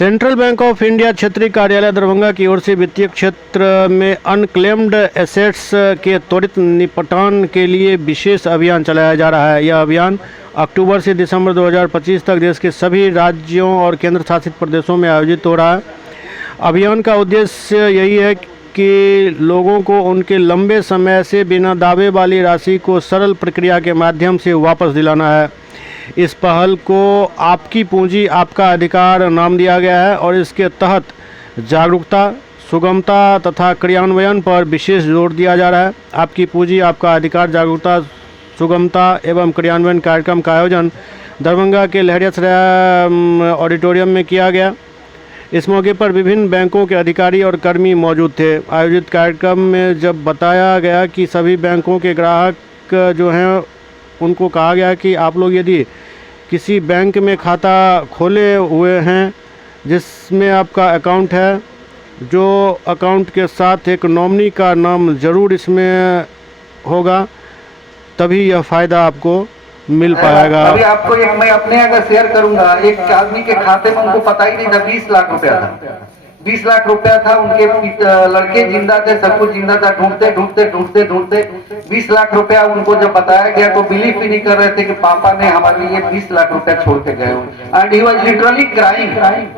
Central bank of India क्षेत्रीय कार्यालय दरभंगा की ओर से वित्तीय क्षेत्र में अनक्लेम्ड एसेट्स के त्वरित निपटान के लिए विशेष अभियान चलाया जा रहा है। यह अभियान अक्टूबर से दिसंबर 2025 तक देश के सभी राज्यों और केंद्र शासित प्रदेशों में आयोजित हो रहा है। अभियान का उद्देश्य यही है कि लोगों को उनके लंबे समय से बिना दावे वाली राशि को सरल प्रक्रिया के माध्यम से वापस दिलाना है। इस पहल को आपकी पूंजी आपका अधिकार नाम दिया गया है और इसके तहत जागरूकता, सुगमता तथा क्रियान्वयन पर विशेष जोर दिया जा रहा है। आपकी पूंजी आपका अधिकार जागरूकता, सुगमता एवं क्रियान्वयन कार्यक्रम का आयोजन दरभंगा के लहरिया ऑडिटोरियम में किया गया। इस मौके पर विभिन्न बैंकों के अधिकारी और कर्मी मौजूद थे। आयोजित कार्यक्रम में जब बताया गया कि सभी बैंकों के ग्राहक जो हैं उनको कहा गया कि आप लोग यदि किसी बैंक में खाता खोले हुए हैं जिसमें आपका अकाउंट है, जो अकाउंट के साथ एक नॉमिनी का नाम ज़रूर इसमें होगा, तभी यह फ़ायदा आपको मिल पाएगा। अभी आपको एक मैं अपने अगर शेयर करूंगा, एक आदमी के खाते में उनको पता ही नहीं था 20 लाख रुपया था। 20 लाख रुपया था, उनके लड़के जिंदा थे, सब कुछ जिंदा था। ढूंढते ढूंढते ढूंढते ढूंढते 20 लाख रुपया उनको जब बताया गया तो बिलीव ही नहीं कर रहे थे कि पापा ने हमारे लिए 20 लाख रुपया छोड़ के गए हो। And he was literally crying.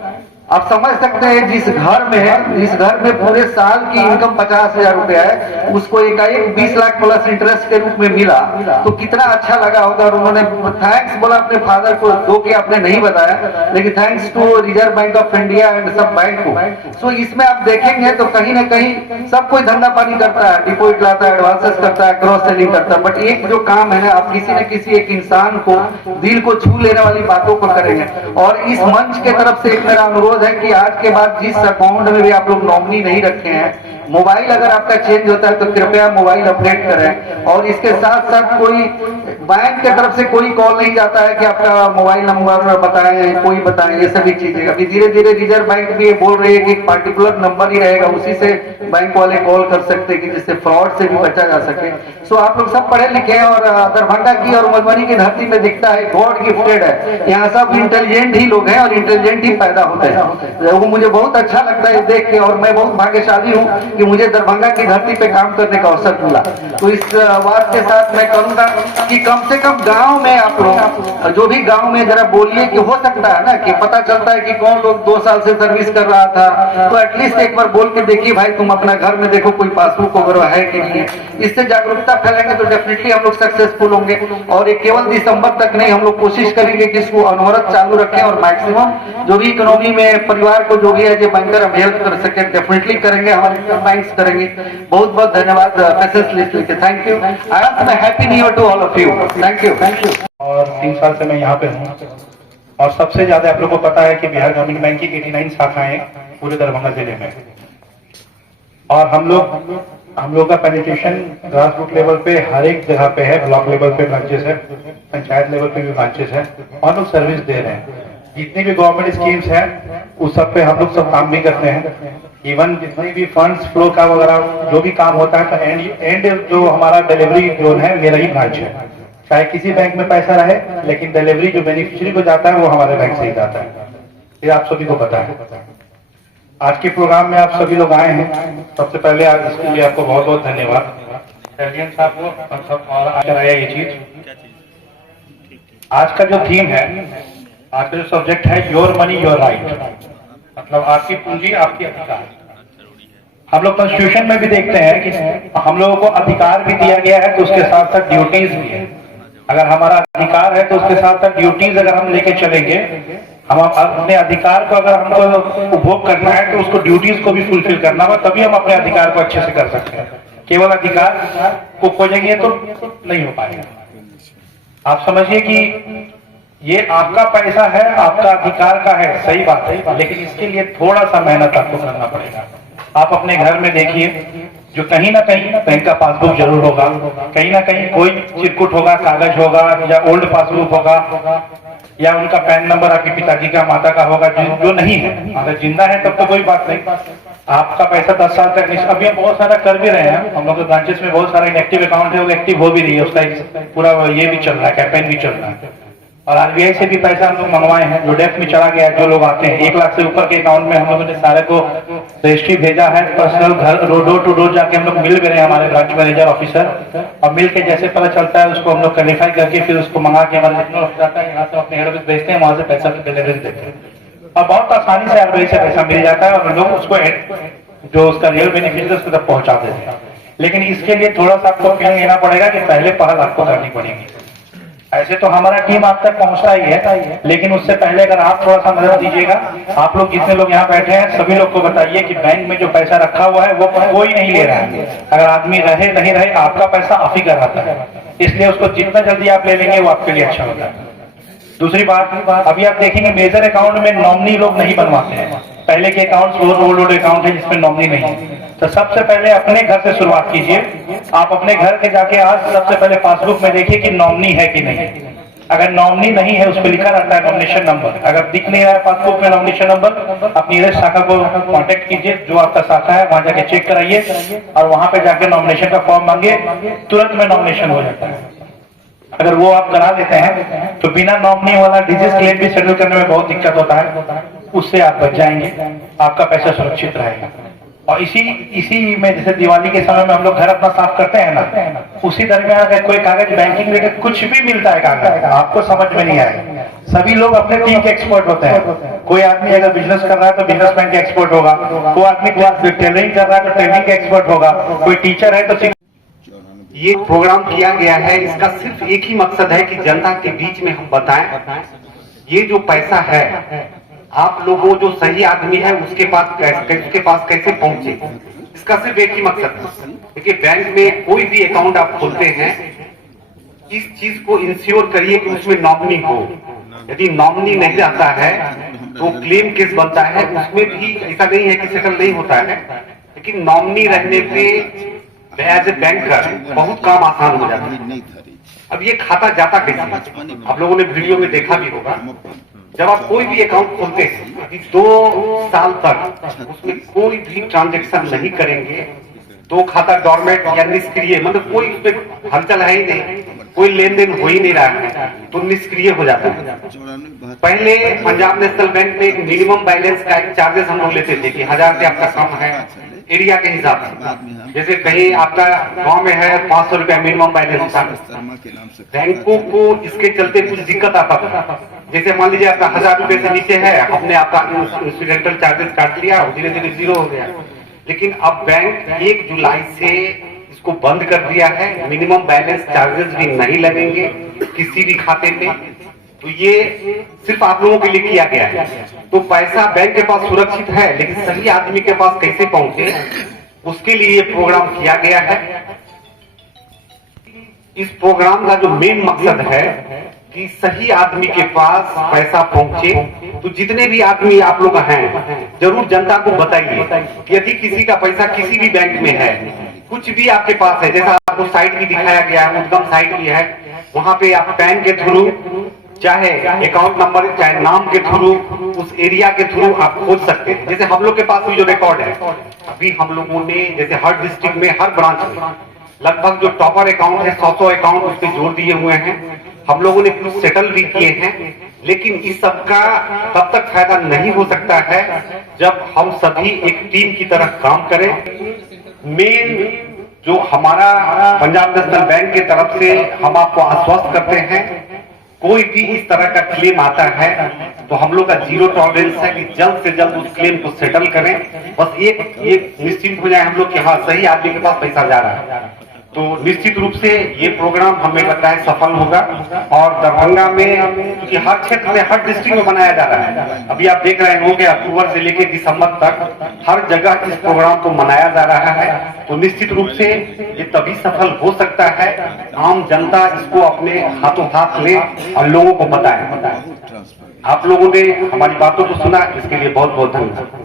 आप समझ सकते हैं जिस घर में पूरे साल की इनकम 50,000 रुपया है, उसको एकाएक 20 लाख प्लस इंटरेस्ट के रूप में मिला तो कितना अच्छा लगा होगा। और उन्होंने थैंक्स बोला अपने फादर को, जो कि आपने नहीं बताया, लेकिन thanks to Reserve Bank of India and सब बैंक को। सो इसमें आप देखेंगे तो कहीं ना कहीं सब कोई धंधा पानी करता है, डिपॉजिट लाता है, एडवांसेस करता है, क्रॉस सेलिंग करता है, बट एक जो काम है ना, आप किसी न किसी एक इंसान को दिल को छू लेने वाली बातों को करेंगे। और इस मंच के तरफ से एक मेरा अनुरोध है कि आज के बाद जिस अकाउंट में भी आप लोग नॉमिनी नहीं रखे हैं, मोबाइल अगर आपका चेंज होता है तो कृपया मोबाइल अपडेट करें। और इसके साथ साथ कोई बैंक के तरफ से कोई कॉल नहीं जाता है कि आपका मोबाइल नंबर बताएं, कोई बताएं, ये सभी चीजें। अभी धीरे धीरे रिजर्व बैंक भी ये बोल रही है कि पर्टिकुलर नंबर ही रहेगा, उसी से बैंक वाले कॉल कर सकते हैं कि जिससे फ्रॉड से भी बचा जा सके। सो आप लोग सब पढ़े लिखे हैं और दरभंगा की और मधुबनी की धरती में दिखता है गॉड गिफ्टेड है। यहाँ सब इंटेलिजेंट ही लोग हैं और इंटेलिजेंट ही पैदा होते हैं। वो मुझे बहुत अच्छा लगता है देख के, और मैं बहुत भाग्यशाली हूँ कि मुझे दरभंगा की धरती पे काम करने का अवसर मिला। तो इस बात के साथ मैं कहूंगा कि कम से कम गांव में आप लोग जो भी गांव में जरा बोलिए कि हो सकता है ना कि पता चलता है कि कौन लोग 2 साल से सर्विस कर रहा था, तो एटलीस्ट एक बार बोल के देखिए भाई तुम अपना घर में देखो कोई पासबुक वगैरह है कि नहीं है। इससे जागरूकता फैलेंगे तो डेफिनेटली हम लोग सक्सेसफुल होंगे। और ये केवल दिसंबर तक नहीं, हम लोग कोशिश करेंगे कि इसको अनवरत चालू रखें और मैक्सिमम जो भी इकोनॉमी में परिवार को जो भी है जो बैंकर हम हेल्प कर सके डेफिनेटली करेंगे, हमारे बैंक्स करेंगे। बहुत बहुत धन्यवाद पैसेज लिस्ट लिखे। Thank you. I happy new year to all of you. Thank you. और 3 साल से मैं यहाँ पे हूँ और सबसे ज्यादा आप लोगों को पता है कि बिहार ग्रामीण बैंक की 89 शाखाएं पूरे दरभंगा जिले में, और हम लोग का पेनिट्रेशन ग्रास रूट लेवल पे हर एक जगह पे है। ब्लॉक लेवल पे ब्रांचेस है, पंचायत लेवल पे भी ब्रांचेस है, और लोग सर्विस दे रहे हैं। जितनी भी गवर्नमेंट स्कीम्स हैं उस सब पे हम लोग सब काम भी करते हैं। इवन जितनी भी फंड्स फ्लो का वगैरह जो भी काम होता है तो एंड जो हमारा डिलीवरी जोन है मेरा ही ब्रांच है। चाहे किसी बैंक में पैसा रहे, लेकिन डिलीवरी जो बेनिफिशियरी को जाता है वो हमारे बैंक से ही जाता है। ये आप सभी को पता है। आज के प्रोग्राम में आप सभी लोग आए हैं, सबसे पहले इसके लिए आपको बहुत बहुत धन्यवाद। साहब को और कराया ये चीज। आज का जो थीम है, आज का जो सब्जेक्ट है योर मनी योर राइट, मतलब आपकी पूंजी आपकी अधिकार। हम लोग कॉन्स्टिट्यूशन में भी देखते हैं कि हम लोगों को अधिकार भी दिया गया है तो उसके साथ साथ ड्यूटीज भी है। अगर हमारा अधिकार है तो उसके साथ साथ ड्यूटीज अगर हम लेके चलेंगे, हम अपने अधिकार को अगर हमको उपभोग करना है तो उसको ड्यूटीज को भी फुलफिल करना होगा, तभी हम अपने अधिकार को अच्छे से कर सकते हैं। केवल अधिकार को खोजेंगे तो नहीं हो पाएगा। आप समझिए कि ये आपका पैसा है, आपका अधिकार का है, सही बात है, लेकिन इसके लिए थोड़ा सा मेहनत आपको करना पड़ेगा। आप अपने घर में देखिए, जो कहीं ना कहीं बैंक का पासबुक जरूर होगा, कहीं ना कहीं कोई चिरकुट होगा, कागज होगा, या ओल्ड पासबुक होगा, या उनका पैन नंबर आपके पिताजी का, माता का होगा। जो नहीं है, अगर जिंदा है तब तो कोई बात नहीं। आपका पैसा 10 साल तक नहीं। अभी हम बहुत सारा कर भी रहे हैं, हम लोग के ब्रांचेस में बहुत सारा इनएक्टिव अकाउंट है, वो एक्टिव हो भी रही है, उसका पूरा ये भी चल रहा है, कैंपेन भी चल रहा है। और आरबीआई से भी पैसा हम लोग मंगवाए हैं, जो डेप्थ में चला गया है। जो लोग आते हैं 1 लाख से ऊपर के अकाउंट में हम लोगों ने सारे को रजिस्ट्री भेजा है। पर्सनल घर डोर टू डोर जाके हम लोग मिल गए हैं हमारे ब्रांच मैनेजर ऑफिसर, और मिल के जैसे पता चलता है उसको हम लोग क्लैरिफाई करके फिर उसको मंगा के हमारे जितना जाता है यहाँ से अपने हेड ऑफिस भेजते हैं, वहां से पैसा की डिलीवरी देते हैं और बहुत आसानी से आरबीआई से पैसा मिल जाता है और लोग उसको जो उसका रियल बेनिफिट है उसको तक पहुंचा देते हैं। लेकिन इसके लिए थोड़ा सा आपको फीलिंग लेना पड़ेगा कि पहले पहल आपको करनी पड़ेगी। ऐसे तो हमारा टीम आप तक पहुंचता ही है, लेकिन उससे पहले अगर आप थोड़ा सा मदद दीजिएगा, आप लोग जितने लोग यहाँ बैठे हैं सभी लोग को बताइए कि बैंक में जो पैसा रखा हुआ है वो कोई नहीं ले रहा है। अगर आदमी रहे नहीं रहे आपका पैसा आप ही का रहता है, इसलिए उसको जितना जल्दी आप ले लेंगे वो आपके लिए अच्छा होगा। दूसरी बात, अभी आप देखेंगे मेजर अकाउंट में नॉमिनी लोग नहीं बनवाते हैं। पहले के अकाउंट ओल्ड अकाउंट है जिसमें नॉमिनी नहीं है। तो सबसे पहले अपने घर से शुरुआत कीजिए। आप अपने घर के जाके आज सबसे पहले पासबुक में देखिए कि नॉमिनी है कि नहीं। अगर नॉमिनी नहीं है, उस पर लिखा रहता है नॉमिनेशन नंबर, अगर दिख नहीं रहा है पासबुक में नॉमिनेशन नंबर, अपनी नियरेस्ट शाखा को कांटेक्ट कीजिए, जो आपका शाखा है वहां जाके चेक कराइए और वहां पे जाके नॉमिनेशन का फॉर्म मांगिए, तुरंत में नॉमिनेशन हो जाता है। अगर वो आप करा लेते हैं तो बिना नॉमिनी वाला डिजीज क्लेम भी सेटल करने में बहुत दिक्कत होता है, उससे आप बच जाएंगे, आपका पैसा सुरक्षित रहेगा। और इसी में जैसे दिवाली के समय में हम लोग घर अपना साफ करते हैं ना, उसी दरमियान अगर कोई कागज बैंकिंग रिलेटेड कुछ भी मिलता है कागज, आपको समझ में नहीं आएगा। सभी लोग अपने टीम के एक्सपर्ट होते हैं। कोई आदमी अगर बिजनेस कर रहा है तो बिजनेसमैन के एक्सपर्ट होगा, कोई आदमी टेलरिंग कर रहा है तो टेलरिंग के एक्सपर्ट होगा, कोई टीचर है तो ये प्रोग्राम किया गया है, इसका सिर्फ एक ही मकसद है कि जनता के बीच में हम बताएं ये जो पैसा है आप लोगों जो सही आदमी है उसके पास कैसे पहुंचे। इसका सिर्फ एक ही मकसद है। देखिए बैंक में कोई भी अकाउंट आप खोलते हैं, इस चीज को इंश्योर करिए कि उसमें नॉमिनी हो। यदि नॉमिनी नहीं रहता है तो क्लेम केस बनता है, उसमें भी ऐसा नहीं है कि सेटल नहीं होता है, लेकिन नॉमिनी रहने पे एज ए बैंकर बहुत काम आसान हो जाता है। अब ये खाता जाता कैसे, आप लोगों ने वीडियो में देखा भी होगा। जब आप कोई भी अकाउंट खोलते हैं 2 साल तक उसमें कोई भी ट्रांजैक्शन नहीं करेंगे, तो खाता डॉर्मेंट या निष्क्रिय, मतलब कोई उसमें हलचल है ही नहीं, कोई लेन देन हो ही नहीं रहा है, तो निष्क्रिय हो जाता है। पहले पंजाब नेशनल बैंक में एक मिनिमम बैलेंस का एक चार्जेस हम लोग लेते थे कि 1000 से आपका कम है एरिया के हिसाब से। जैसे कहीं आपका गांव में है 500 रुपया मिनिमम बैलेंस था, बैंकों को इसके चलते कुछ दिक्कत आता था। जैसे मान लीजिए आपका 1000 रुपए से नीचे है, हमने आपका इंसिडेंटल चार्जेस काट लिया, धीरे धीरे 0 हो गया। लेकिन अब बैंक 1 जुलाई से इसको बंद कर दिया है, मिनिमम बैलेंस चार्जेस भी नहीं लगेंगे किसी भी खाते में। तो ये सिर्फ आप लोगों के लिए किया गया है। तो पैसा बैंक के पास सुरक्षित है, लेकिन सही आदमी के पास कैसे पहुंचे उसके लिए ये प्रोग्राम किया गया है। इस प्रोग्राम का जो मेन मकसद है कि सही आदमी के पास पैसा पहुंचे। तो जितने भी आदमी आप लोग हैं जरूर जनता को बताइए कि यदि किसी का पैसा किसी भी बैंक में है, कुछ भी आपके पास है, जैसा आपको साइट भी दिखाया गया है, उद्गम साइट भी है, वहां पे आप पैन के थ्रू चाहे अकाउंट नंबर चाहे नाम के थ्रू उस एरिया के थ्रू आप खोज सकते हैं। जैसे हम लोग के पास भी जो रिकॉर्ड है, अभी हम लोगों ने जैसे हर डिस्ट्रिक्ट में हर ब्रांच में लगभग जो टॉपर अकाउंट है 100 अकाउंट उसके जोड़ दिए हुए हैं। हम लोगों ने कुछ सेटल भी किए हैं, लेकिन इस सब का तब तक फायदा नहीं हो सकता है जब हम सभी एक टीम की तरह काम करें। मेन जो हमारा पंजाब नेशनल बैंक की तरफ से हम आपको आश्वस्त करते हैं, कोई भी इस तरह का क्लेम आता है तो हम लोग का 0 टॉलरेंस है कि जल्द से जल्द उस क्लेम को सेटल करें। बस एक निश्चिंत हो जाए हम लोग कि हाँ सही आदमी के पास पैसा जा रहा है। तो निश्चित रूप से ये प्रोग्राम हमें लगता है सफल होगा। और दरभंगा में क्योंकि हर क्षेत्र में हर डिस्ट्रिक्ट में बनाया जा रहा है, अभी आप देख रहे होंगे अक्टूबर से लेकर दिसंबर तक हर जगह इस प्रोग्राम को मनाया जा रहा है। तो निश्चित रूप से ये तभी सफल हो सकता है आम जनता इसको अपने हाथों हाथ ले और लोगों को बताए। आप लोगों ने हमारी बातों को सुना, इसके लिए बहुत बहुत धन्यवाद।